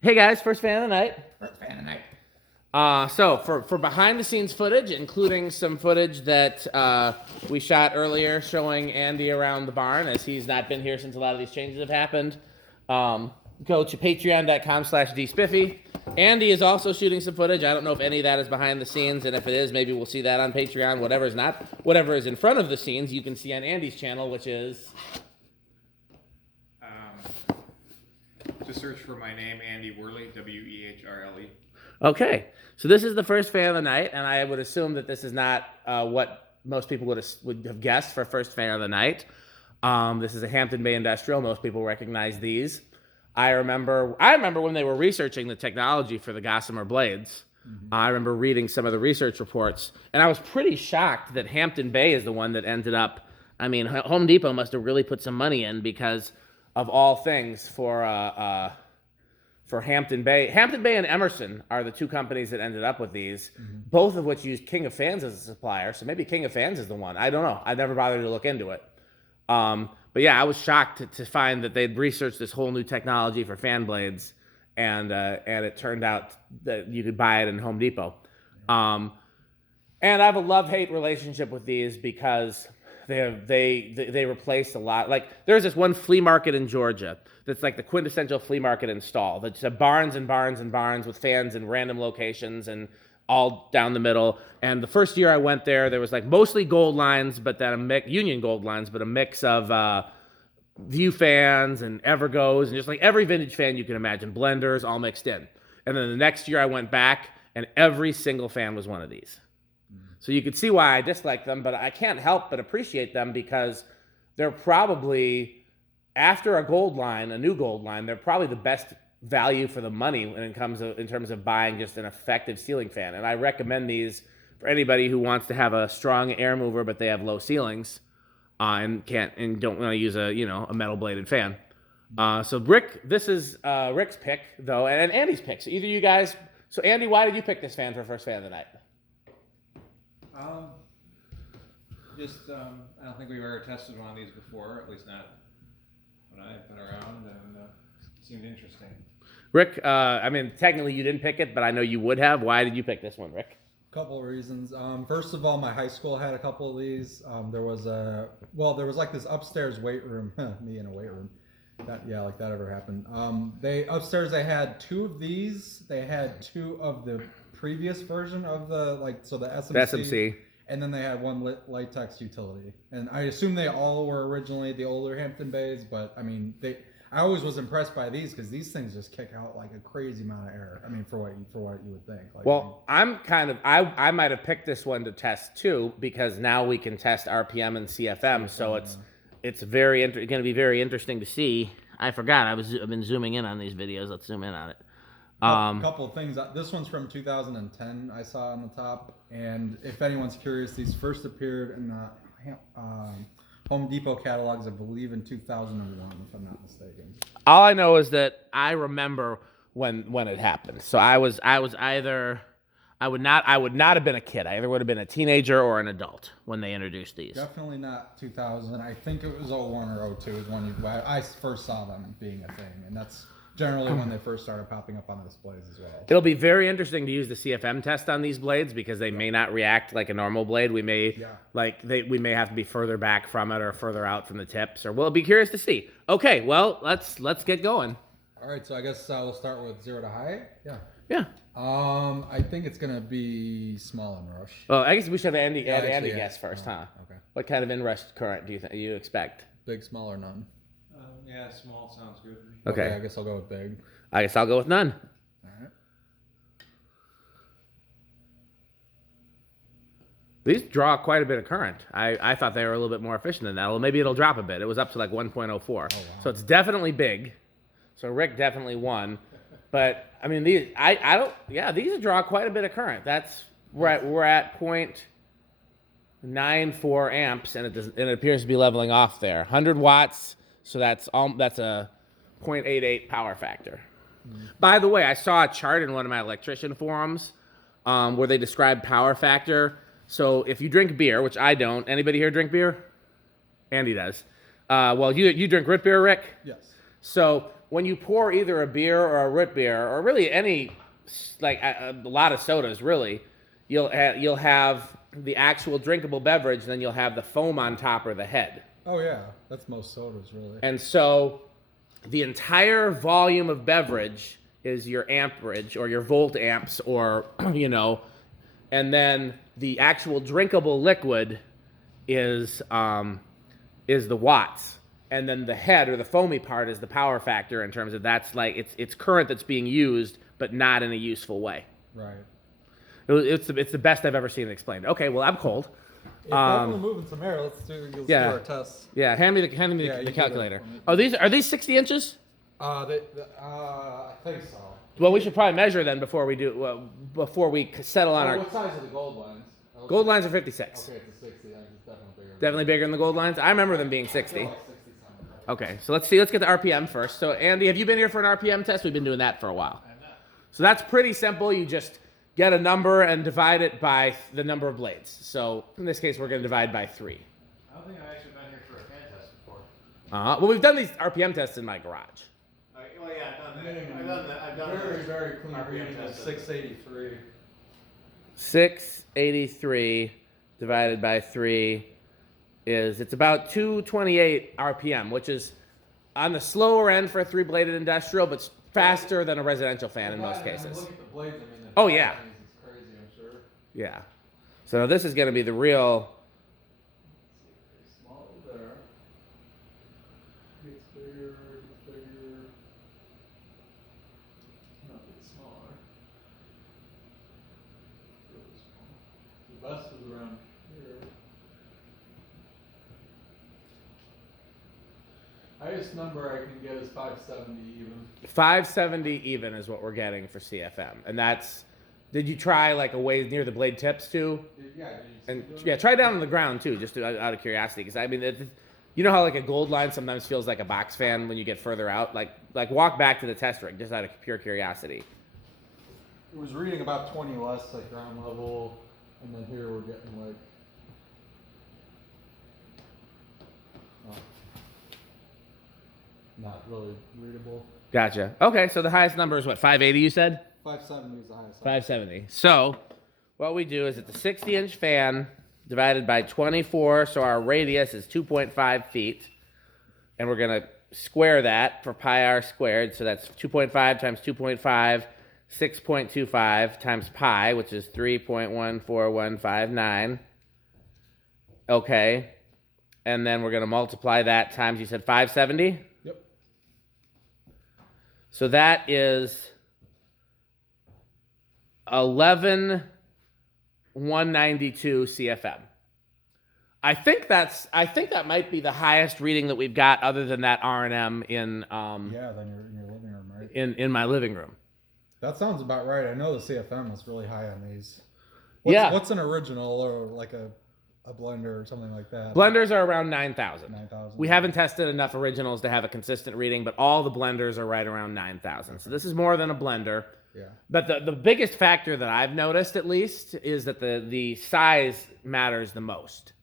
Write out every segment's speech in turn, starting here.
Hey guys, first fan of the night. First fan of the night. So for behind the scenes footage, including some footage that we shot earlier showing Andy around the barn, as he's not been here since a lot of these changes have happened, go to patreon.com/dspiffy. Andy is also shooting some footage. I don't know if any of that is behind the scenes, and if it is, maybe we'll see that on Patreon. Whatever is not, whatever is in front of the scenes, you can see on Andy's channel, which is... Just search for my name, Andy Worley, Wehrle. Okay, so this is the first fan of the night, and I would assume that this is not what most people would have guessed for first fan of the night. This is a Hampton Bay Industrial. Most people recognize these. I remember when they were researching the technology for the Gossamer blades. I remember reading some of the research reports, and I was pretty shocked that Hampton Bay is the one that ended up. I mean, Home Depot must have really put some money in because, of all things, for Hampton Bay. Hampton Bay and Emerson are the two companies that ended up with these, both of which used King of Fans as a supplier. So maybe King of Fans is the one. I don't know. I never bothered to look into it. But yeah, I was shocked to find that they'd researched this whole new technology for fan blades, and it turned out that you could buy it in Home Depot. And I have a love-hate relationship with these because they replaced a lot. Like, there's this one flea market in Georgia that's like the quintessential flea market install. That's barns and barns and barns with fans in random locations and all down the middle. And the first year I went there was like mostly gold lines, but then Union gold lines, but a mix of View fans and Evergoes and just like every vintage fan you can imagine, blenders all mixed in. And then the next year I went back and every single fan was one of these. So you could see why I dislike them, but I can't help but appreciate them because they're probably, after a gold line, a new gold line, they're probably the best value for the money when it comes in terms of buying just an effective ceiling fan. And I recommend these for anybody who wants to have a strong air mover, but they have low ceilings and don't want to use a metal bladed fan. So Rick, this is Rick's pick though, and Andy's pick. So either you guys. So Andy, why did you pick this fan for first fan of the night? I don't think we've ever tested one of these before, at least not when I've been around, and it seemed interesting. Rick, I mean, technically you didn't pick it, but I know you would have. Why did you pick this one, Rick? Couple of reasons. First of all, my high school had a couple of these. There was like this upstairs weight room. Me in a weight room. Like that ever happened. Upstairs they had two of these. They had two of the previous version of the SMC. The SMC. And then they had one latex utility. And I assume they all were originally the older Hampton Bays, but I mean, I always was impressed by these because these things just kick out like a crazy amount of air. I mean, for what you would think. I might have picked this one to test too because now we can test RPM and CFM. So it's going to be very interesting to see. I forgot I've been zooming in on these videos. Let's zoom in on it. A couple of things. This one's from 2010. I saw on the top, and if anyone's curious, these first appeared in Home Depot catalogs, I believe, in 2001, if I'm not mistaken. All I know is that I remember when it happened. So I would not have been a kid. I either would have been a teenager or an adult when they introduced these. Definitely not 2000. I think it was 01 or 02 is when I first saw them being a thing, and that's generally when they first started popping up on the displays as well. It'll be very interesting to use the CFM test on these blades because they may not react like a normal blade. We may we may have to be further back from it or further out from the tips, or we'll be curious to see. Okay, well let's get going. All right, so I guess we'll start with 0 to high. Yeah. I think it's gonna be small inrush. Well, I guess we should have Andy guess first, huh? Okay. What kind of inrush current do you expect? Big, small, or none? Yeah, small sounds good. Okay. I guess I'll go with big. I guess I'll go with none. All right. These draw quite a bit of current. I thought they were a little bit more efficient than that. Well, maybe it'll drop a bit. It was up to like 1.04. Oh, wow. So it's definitely big. So Rick definitely won. But I mean, these these draw quite a bit of current. We're at 0.94 amps, and it appears to be leveling off there. 100 watts. So that's a 0.88 power factor. By the way, I saw a chart in one of my electrician forums where they described power factor. So if you drink beer, which I don't, anybody here drink beer? Andy does. Well, you drink root beer, Rick? Yes. So when you pour either a beer or a root beer or really any, like a lot of sodas, really, you'll have the actual drinkable beverage, and then you'll have the foam on top or the head. Oh yeah, that's most sodas really. And so the entire volume of beverage is your amperage or your volt amps or, and then the actual drinkable liquid is the watts. And then the head or the foamy part is the power factor in terms of that's like it's current that's being used, but not in a useful way. Right. It's the best I've ever seen it explained. Okay, well, I'm cold. If we're moving some air, let's do our tests. Yeah, hand me the calculator. Oh, are these 60 inches? I think so. Well, we should probably measure then before we settle on our. What size are the gold lines? Gold lines are 56. Okay, it's a 60. I think it's definitely bigger. Definitely bigger than the gold lines. I remember them being 60. Like 60 something. Okay, so let's see. Let's get the RPM first. So, Andy, have you been here for an RPM test? We've been doing that for a while. I'm not. So that's pretty simple. You just get a number and divide it by the number of blades. So in this case, we're going to divide by 3. I don't think I've actually been here for a fan test before. Well, we've done these RPM tests in my garage. Well, yeah, I've done that. I've done Very, very clean RPM reading of tests. 683. 683 divided by 3 it's about 228 RPM, which is on the slower end for a 3-bladed industrial, but faster than a residential fan in most cases. Look at the blades. I mean, Oh, yeah. It's crazy, I'm sure. Yeah. So this is going to be the real. Small there. Gets bigger, gets bigger. Not get smaller. Really small. The best is around here. Highest number I can get is 570 even. 570 even is what we're getting for CFM. And that's, did you try like a way near the blade tips too? Yeah. And yeah, try down on the ground too, just out of curiosity. Because I mean, you know how like a gold line sometimes feels like a box fan when you get further out? Like walk back to the test rig just out of pure curiosity. It was reading about 20 less at ground level, and then here we're getting like. Not really readable. Gotcha. Okay, so the highest number is what, 580 you said? 570 is the highest. 570. So what we do is it's a 60-inch fan divided by 24, so our radius is 2.5 feet. And we're going to square that for pi r squared. So that's 2.5 times 2.5, 6.25 times pi, which is 3.14159. Okay. And then we're going to multiply that times, you said 570? Yep. So that is 11,192 CFM. I think that might be the highest reading that we've got, other than that R&M in Then you're in your living room, right? in my living room. That sounds about right. I know the CFM was really high on these. What's an original or like a blender or something like that? Blenders are around 9,000. 9,000. We haven't tested enough originals to have a consistent reading, but all the blenders are right around 9,000. So this is more than a blender. Yeah. But the biggest factor that I've noticed, at least, is that the size matters the most.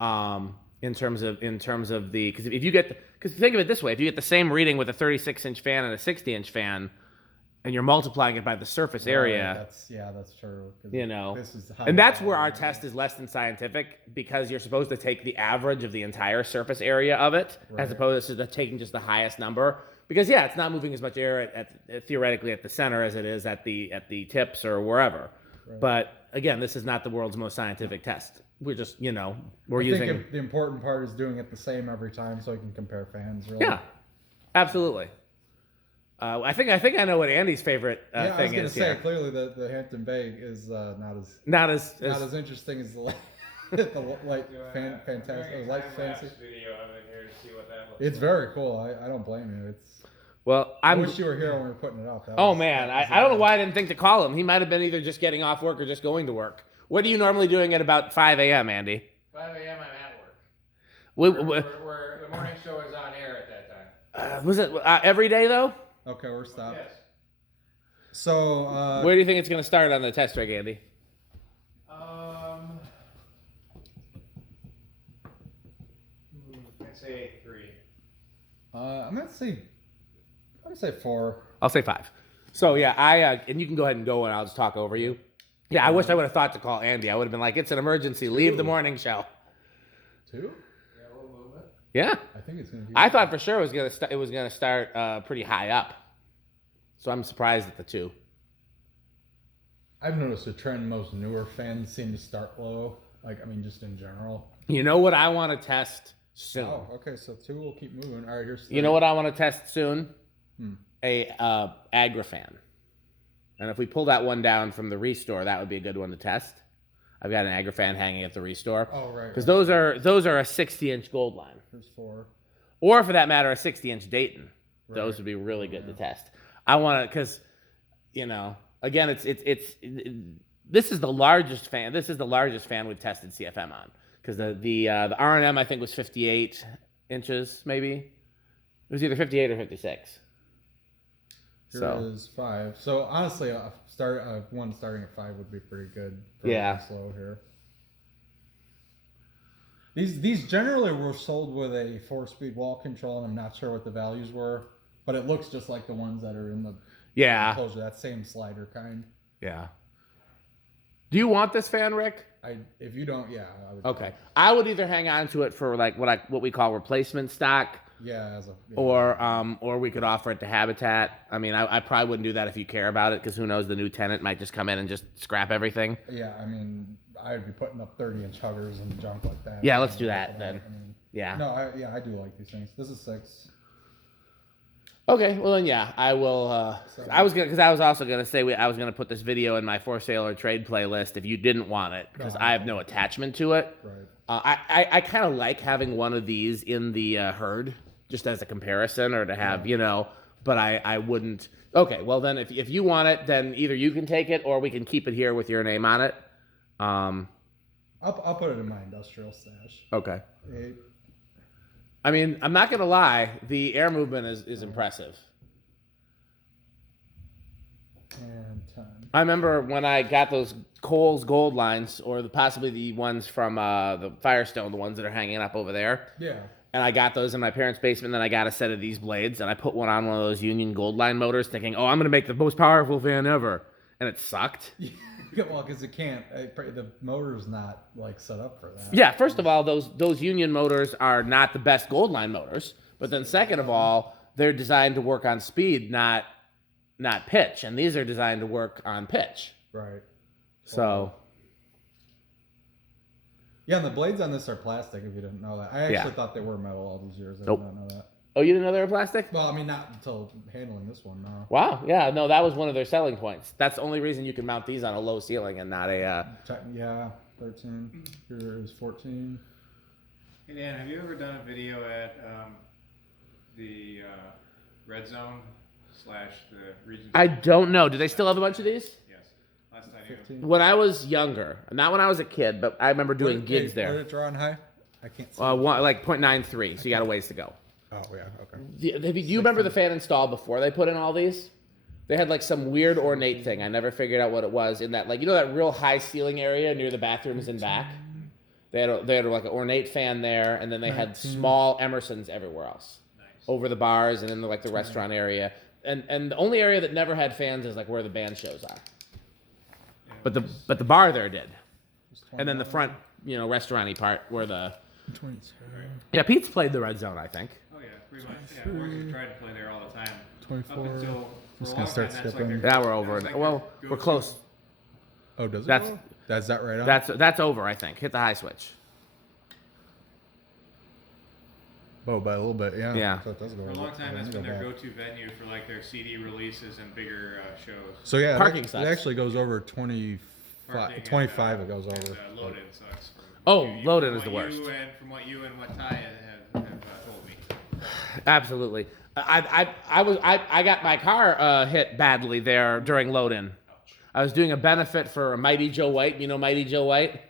In terms of the, because if you get, because think of it this way, if you get the same reading with a 36-inch fan and a 60-inch fan, and you're multiplying it by the surface area, that's true. This is and that's where our test is less than scientific, because you're supposed to take the average of the entire surface area of it, as opposed to taking just the highest number. Because it's not moving as much air at theoretically at the center as it is at the tips or wherever. Right. But again, this is not the world's most scientific test. We're just we're using. I think the important part is doing it the same every time, so you can compare fans. Really. Yeah, absolutely. I think I know what Andy's favorite thing is. I was going to say clearly the Hampton Bay is not as interesting as the light fantastic light fancy. Video of it here to see what that looks it's like. very cool. I don't blame you. I wish you were here when we were putting it up. I don't know why I didn't think to call him. He might have been either just getting off work or just going to work. What are you normally doing at about 5 a.m., Andy? 5 a.m. I'm at work. Where the morning show is on air at that time. Was it every day though? Okay, we're stopped. Yes. So where do you think it's going to start on the test rig, Andy? I'd say 3. I'm gonna say I'd say 4. I'll say 5. So yeah, and you can go ahead and go and I'll just talk over you. Yeah, I wish I would have thought to call Andy. I would have been like, it's an emergency. Leave the morning show. 2? Yeah, a little bit. Yeah. I think it's gonna be. I thought for sure it was gonna start pretty high up. So I'm surprised at the 2. I've noticed a trend. Most newer fans seem to start low. Like, I mean, just in general. You know what I want to test soon? Oh, okay. So 2 will keep moving. All right, here's 3. You know what I want to test soon? Hmm. A Agrifan. And if we pull that one down from the Restore, that would be a good one to test. I've got an Agrifan hanging at the Restore. Oh, right. Because those are a 60-inch gold line. Here's 4. Or for that matter, a 60-inch Dayton. Right. Those would be really good to test. I want to, because, you know, again, this is the largest fan. This is the largest fan we've tested CFM on, because the R&M I think was 58 inches, maybe. It was either 58 or 56. Here is 5. So honestly, one starting at 5 would be pretty good. For slow here. These generally were sold with a 4-speed wall control, and I'm not sure what the values were, but it looks just like the ones that are in the enclosure, that same slider kind. Yeah. Do you want this fan, Rick? If you don't, yeah, I would. Okay. I would either hang on to it for like what we call replacement stock. Yeah, or we could offer it to Habitat. I mean, I probably wouldn't do that if you care about it, because who knows, the new tenant might just come in and just scrap everything. Yeah, I mean, I'd be putting up 30-inch huggers and junk like that. Yeah, let's do that then. I mean, Yeah. No, I do like these things. This is 6. Okay, well then, yeah, I will. I was also gonna say I was gonna put this video in my for sale or trade playlist if you didn't want it, because I have no attachment to it. Right. I kind of like having one of these in the herd, just as a comparison, or to have, but I wouldn't. Okay, well then, if you want it, then either you can take it or we can keep it here with your name on it. I'll put it in my industrial stash. Okay. 8. I mean, I'm not gonna lie, the air movement is impressive. And 10. I remember when I got those Kohl's gold lines, or possibly the ones from the Firestone, the ones that are hanging up over there. Yeah. And I got those in my parents' basement, and then I got a set of these blades, and I put one on one of those Union gold line motors, thinking, oh, I'm gonna make the most powerful fan ever. And it sucked. Well, because it can't. The motor's not like set up for that. Yeah, first of all, those Union motors are not the best gold line motors. But then second of all, they're designed to work on speed, not pitch. And these are designed to work on pitch. Right. So. Yeah, and the blades on this are plastic, if you didn't know that. I actually thought they were metal all these years. I Nope. did not know that. Oh, you didn't know they were plastic? Well, I mean, not until handling this one, no. Wow. Yeah, no, that was one of their selling points. That's the only reason you can mount these on a low ceiling and not a... Yeah, 13. Here is 14. Hey Dan, have you ever done a video at the Red Zone / the Region? I don't know. Do they still have a bunch of these? Yes. Last I knew. 15. When I was younger, not when I was a kid, but I remember doing gigs What there. did it draw on high? I can't see. Like 0.93, so you got a ways to go. Oh, yeah, okay. Do you remember the fan install before they put in all these? They had like some weird ornate thing. I never figured out what it was in that, like, that real high ceiling area near the bathrooms in back? They had like an ornate fan there, and then they had small Emersons everywhere else. Nice. Over the bars and in the restaurant area. And the only area that never had fans is like where the band shows are. Yeah, But the bar there did. And then the front, restaurant-y part where the... 22. Yeah, Pete's played the Red Zone, I think. Oh yeah, pretty much. Yeah, we tried to play there all the time. 24. Up until for Just a gonna long start time, that's skipping. like their Yeah, we're over. that's like Well, their we're go-to. close. Oh, does it? That's- go? That's that right on? That's over, I think. Hit the high switch. Oh, by a little bit, yeah. Yeah. So it does go For a over. long time, Yeah, that's let me been go their back. go-to venue for like their CD releases and bigger shows. So yeah, Parking it sucks. actually goes over 25. Parking 25 and, it goes over. And, load-in sucks. Oh, You- load-in from is the what worst. You and from what you and what Ty have told me. Absolutely. I got my car hit badly there during load-in. I was doing a benefit for Mighty Joe White. You know Mighty Joe White?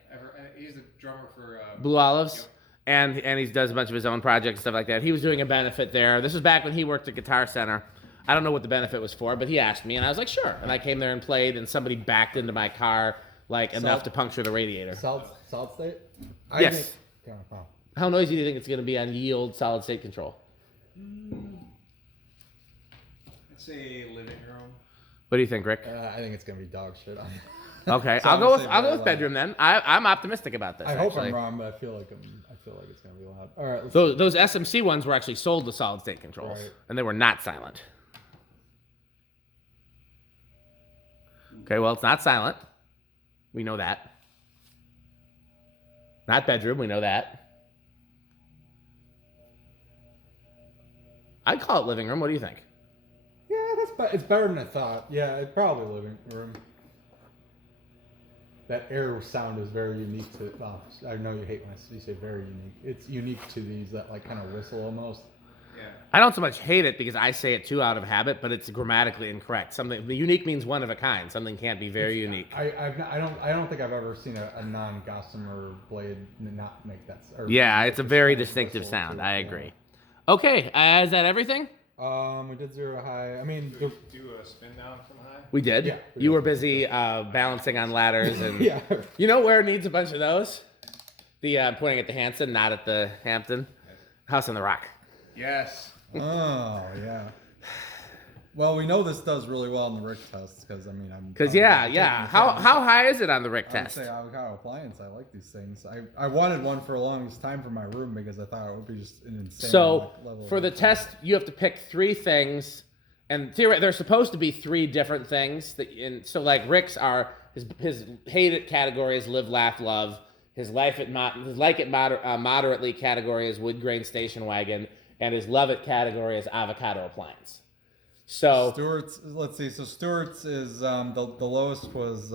He's the drummer for Blue Olives. Yep. And he does a bunch of his own projects and stuff like that. He was doing a benefit there. This was back when he worked at Guitar Center. I don't know what the benefit was for, but he asked me, and I was like, sure. And I came there and played, and somebody backed into my car enough to puncture the radiator. Solid state? Yes. Wow. How noisy do you think it's going to be on yield solid state control? say living room. What do you think, Rick? I think it's gonna be dog shit. Okay, So I'll I'm go gonna with say I'll go very with bedroom then. I'm optimistic about this. I hope actually. I'm wrong, but I feel like it's gonna be loud. All right, let's Those SMC ones were actually sold to solid state controls, Right. and they were not silent. Okay, well, it's not silent. We know that. Not bedroom. We know that. I'd call it living room. What do you think? Yeah, it's better than I thought. Yeah, it's probably living room. That air sound is very unique to. I know you hate when you say very unique. It's unique to these that like kind of whistle almost. Yeah. I don't so much hate it because I say it too out of habit, but it's grammatically incorrect. Something the unique means one of a kind. Something can't be very unique. I don't think I've ever seen a non-Gossamer blade not make that. Or Yeah, it's a very distinctive whistle sound. too, I yeah. agree. Okay, is that everything? We did zero high. I mean, Do a spin down from high. We did. Yeah, we You did. were busy balancing on ladders and. yeah. You know where it needs a bunch of those? The pointing at the Hanson, not at the Hampton. House on the Rock. Yes. Oh yeah. Well, we know this does really well in the Rick test because I'm. Because yeah. How high is it on the Rick I would test? say avocado appliance. I like these things. I wanted one for a longest time for my room because I thought it would be just an insane So level. for the test, you have to pick 3 things, and they're supposed to be 3 different things. So like Rick's are his hated category is live, laugh, love. His moderately category is wood grain station wagon, and his love it category is avocado appliance. So Stewart's. Let's see. So Stewart's is the lowest was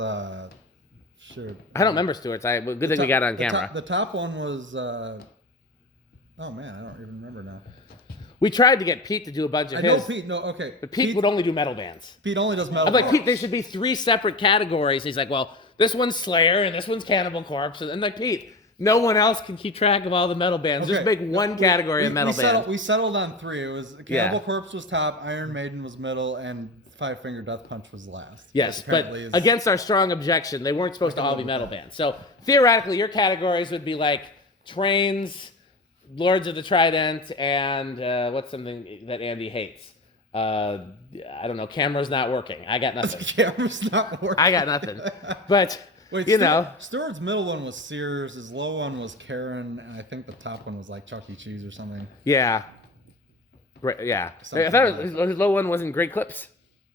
sure. I don't remember Stewart's. Good thing we got on camera. The top one was. Oh man, I don't even remember now. We tried to get Pete to do a bunch of I know his, Pete. No, okay. but Pete would only do metal bands. Pete only does metal. I'm like, bands. Pete, there should be 3 separate categories. He's like, well, this one's Slayer and this one's Cannibal Corpse. And like, Pete, no one else can keep track of all the metal bands. Just make one category of metal bands. We settled on 3. It was Cannibal Corpse was top, Iron Maiden was middle, and Five Finger Death Punch was last. Yes, but against our strong objection, they weren't supposed to all be metal bands. So theoretically, your categories would be like Trains, Lords of the Trident, and what's something that Andy hates? I don't know. Camera's not working. I got nothing. Camera's not working. I got nothing. But Wait, you know, Stewart's middle one was Sears, his low one was Karen, and I think the top one was like Chuck E. Cheese or something. yeah, yeah. Something I thought like his low one wasn't Great Clips.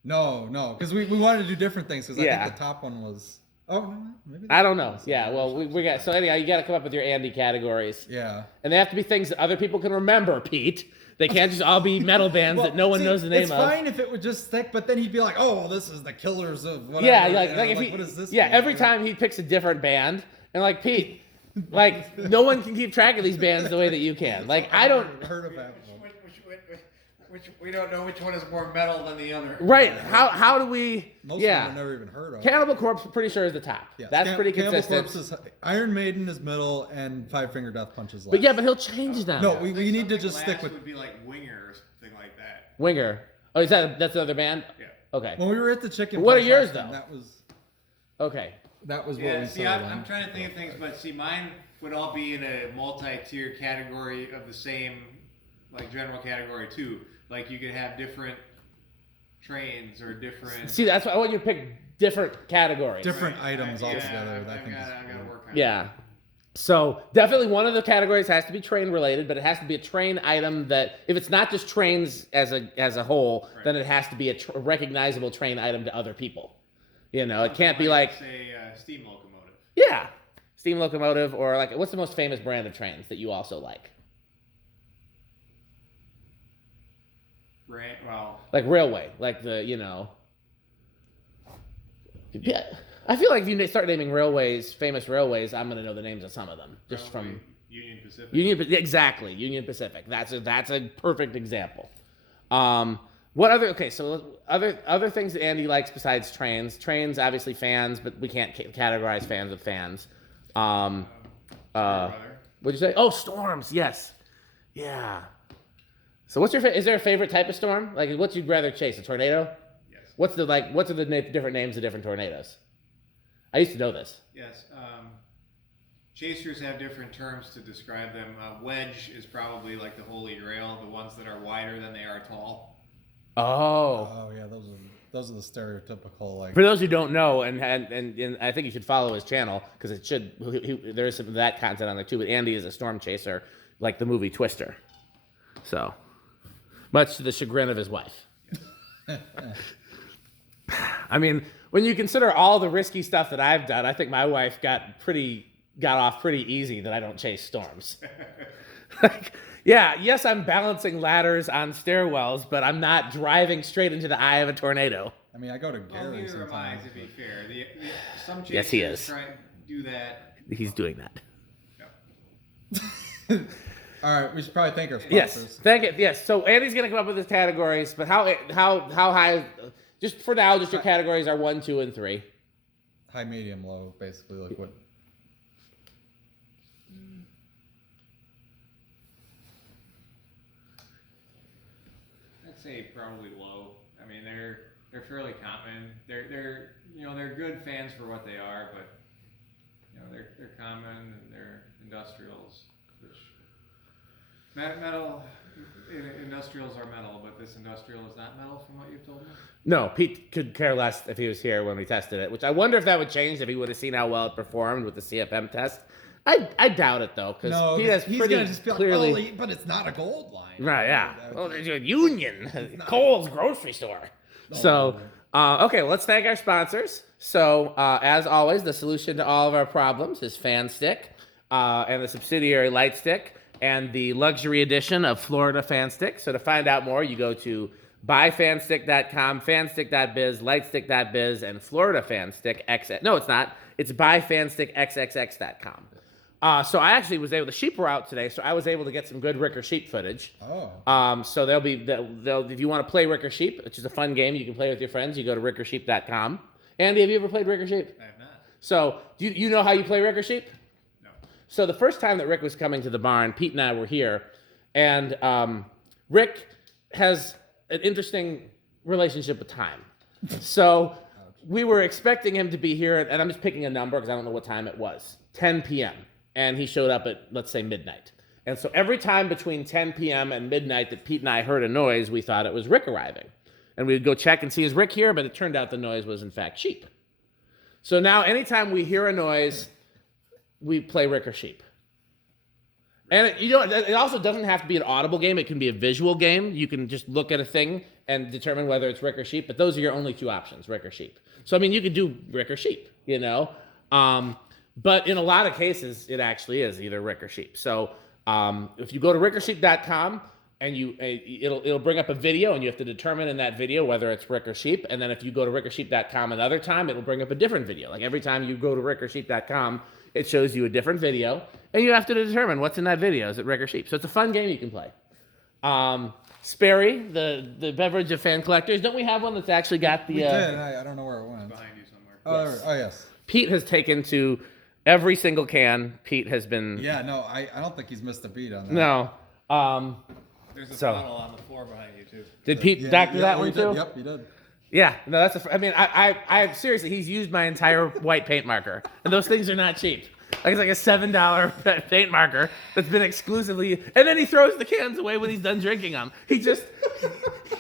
No, because we wanted to do different things because I Yeah. think the top one was. Oh, no, maybe. I don't know. Yeah, well, we got so anyhow, you got to come up with your Andy categories, Yeah. and they have to be things that other people can remember. Pete, they can't just all be metal bands that no one knows the name it's of. It's fine if it would just stick, but then he'd be like, "Oh, this is the Killers of whatever." Yeah, and if he, what is this? yeah, band? every time he picks a different band, and like Pete, like no one can keep track of these bands the way that you can. Like I don't. I've heard of that. Which we don't know which one is more metal than the other. Right? How do we? Most yeah. of them I've never even heard of. Cannibal Corpse, pretty sure is the top. Yes, That's pretty Cannibal consistent. Corpse is Iron Maiden is middle, and Five Finger Death Punch is last. But yeah, but he'll change them. No, we need to just Last stick with. would be like Winger or something like that. Winger. Oh, is that's another band? Yeah. Okay. When we were at the chicken. What are place yours, last time, though? That was what Yeah, we see, settled I'm on. trying to think of things, but see, mine would all be in a multi-tier category of the same, like general category too. Like you could have different trains or different. See, that's why I want you to pick different categories. Different items Yeah, altogether. I've I think. got to work on Yeah. So definitely one of the categories has to be train related, but it has to be a train item that if it's not just trains as a whole, then it has to be a recognizable train item to other people. You know, it can't be like say steam locomotive. yeah, steam locomotive or like what's the most famous brand of trains that you also like? Well, Like railway, like the yeah. I feel like if you start naming railways, famous railways, I'm gonna know the names of some of them just from Union Pacific. Exactly, Union Pacific. That's a perfect example. What other? Okay, so other things that Andy likes besides trains. Trains, obviously fans, but we can't categorize fans with fans. What'd you say? Oh, storms. Yes. Yeah. So what's your is there a favorite type of storm? Like, what you'd rather chase? A tornado? Yes. What are the different names of different tornadoes? I used to know this. Yes. Chasers have different terms to describe them. Wedge is probably like the holy grail, the ones that are wider than they are tall. Oh. Oh yeah, those are the stereotypical like. For those who don't know, and I think you should follow his channel because it should. There is some of that content on there too. But Andy is a storm chaser, like the movie Twister. So, much to the chagrin of his wife. I mean, when you consider all the risky stuff that I've done, I think my wife got off pretty easy that I don't chase storms. Like, yeah, yes, I'm balancing ladders on stairwells, but I'm not driving straight into the eye of a tornado. I mean, I go to Well, Gary neither am I, sometimes. to be fair. Some chasers Yes, he is. try and do that. He's doing that. No. All right, we should probably thank our Yes, sponsors. thank it. Yes, so Andy's gonna come up with his categories, but how high? Just for now, just your categories are 1, 2, and 3. High, medium, low, basically like what. I'd say probably low. I mean, they're fairly common. They're they're good fans for what they are, but they're common and they're industrials, which metal industrials are metal, but this industrial is not metal from what you've told me. No, Pete could care less if he was here when we tested it, which I wonder if that would change if he would have seen how well it performed with the CFM test. I doubt it though, because No, Pete has he's pretty gonna just be clearly. like, oh, but it's not a gold line. Right, yeah. Well, there's a Union, Kohl's grocery store. So, okay, well, let's thank our sponsors. So, as always, the solution to all of our problems is Fan Stick and the subsidiary Light Stick and the luxury edition of Florida Fan Stick. So, to find out more, you go to buyfanstick.com, fanstick.biz, lightstick.biz, and Florida Fan Stick XX. No, it's not. It's buyfanstickxxx.com. So I actually was able. The sheep were out today, so I was able to get some good Ricker sheep footage. Oh. So they'll if you want to play Ricker sheep, which is a fun game you can play with your friends, you go to rickersheep.com. Andy, have you ever played Ricker sheep? I have not. So do you know how you play Ricker sheep? No. So the first time that Rick was coming to the barn, Pete and I were here, and Rick has an interesting relationship with time. So we were expecting him to be here, and I'm just picking a number because I don't know what time it was, 10 p.m. And he showed up at, let's say, midnight. And so every time between 10 p.m. and midnight that Pete and I heard a noise, we thought it was Rick arriving. And we'd go check and see, is Rick here? But it turned out the noise was, in fact, sheep. So now anytime we hear a noise, we play Rick or sheep. And it also doesn't have to be an audible game. It can be a visual game. You can just look at a thing and determine whether it's Rick or sheep. But those are your only two options, Rick or sheep. So, I mean, you could do Rick or sheep, But in a lot of cases, it actually is either Rick or sheep. So if you go to rickersheep.com and it'll bring up a video and you have to determine in that video whether it's Rick or sheep. And then if you go to rickersheep.com another time, it'll bring up a different video. Like every time you go to rickersheep.com, it shows you a different video and you have to determine what's in that video. Is it Rick or sheep? So it's a fun game you can play. Sperry, the beverage of fan collectors. Don't we have one that's actually got the... We did. I don't know where it went. Behind you somewhere. Oh, yes. Pete has taken to every single can. Pete has been... Yeah, no, I don't think he's missed a beat on that. No. There's a So- bottle on the floor behind you too. Did Pete doctor that one he too? did. Yep, he did. Yeah. No, that's I mean, I seriously, he's used my entire white paint marker. And those things are not cheap. Like it's like a $7 paint marker that's been exclusively... And then he throws the cans away when he's done drinking them. He just...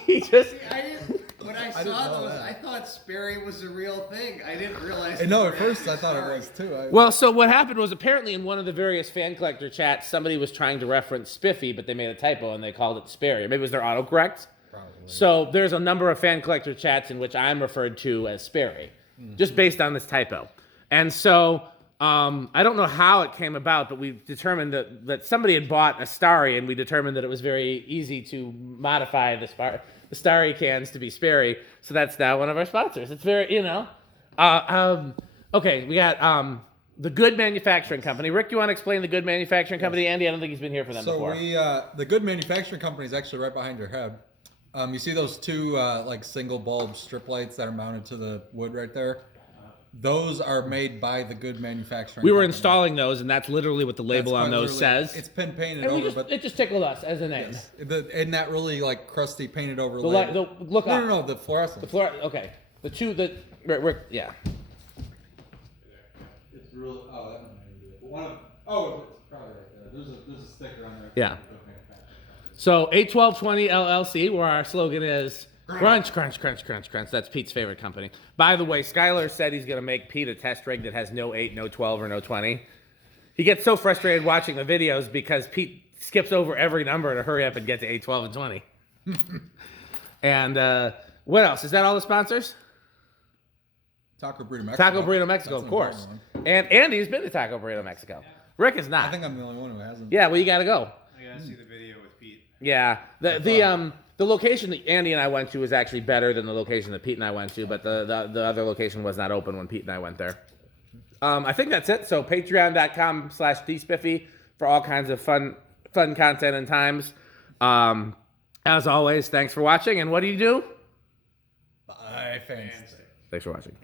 When I didn't saw know those, that. I thought Sperry was a real thing. I didn't realize. And no, at first I thought it was too. Well, so what happened was apparently in one of the various fan collector chats, somebody was trying to reference Spiffy, but they made a typo and they called it Sperry. Maybe it was their autocorrect. Probably. So there's a number of fan collector chats in which I'm referred to as Sperry, just based on this typo. And so I don't know how it came about, but we determined that somebody had bought a Starry, and we determined that it was very easy to modify the Starry cans to be Sperry. So that's now one of our sponsors. It's very, okay, we got the Good Manufacturing Company. Rick, you want to explain the Good Manufacturing Company? Andy, I don't think he's been here for them before. So the Good Manufacturing Company is actually right behind your head. You see those two like single bulb strip lights that are mounted to the wood right there? Those are made by the Good Manufacturing We were Company. installing those, and that's literally what the label That's on quite those literally- says. It's been painted And over, but it just tickled us as a name. yes, and that really like crusty painted over The label. look up. No, the fluorescent. The floor. Okay. The two that Rick. Yeah. It's really. Oh, that one maybe do it. But one of them. Oh, it's probably right there. There's a sticker on there. Yeah. So 81220 LLC, where our slogan is Crunch, crunch, crunch, crunch, crunch. That's Pete's favorite company. By the way, Skylar said he's going to make Pete a test rig that has no 8, no 12, or no 20. He gets so frustrated watching the videos because Pete skips over every number to hurry up and get to 8, 12, and 20. And what else? Is that all the sponsors? Taco Burrito Mexico. Taco Burrito Mexico, That's of an course. important one. And Andy's been to Taco Burrito Mexico. Rick is not. I think I'm the only one who hasn't. Yeah, well, you got to go. I gotta see the video with Pete. Yeah, the location that Andy and I went to was actually better than the location that Pete and I went to, but the other location was not open when Pete and I went there. I think that's it. So patreon.com/dspiffy for all kinds of fun content and times. As always, thanks for watching. And what do you do? Bye, fans. Thanks for watching.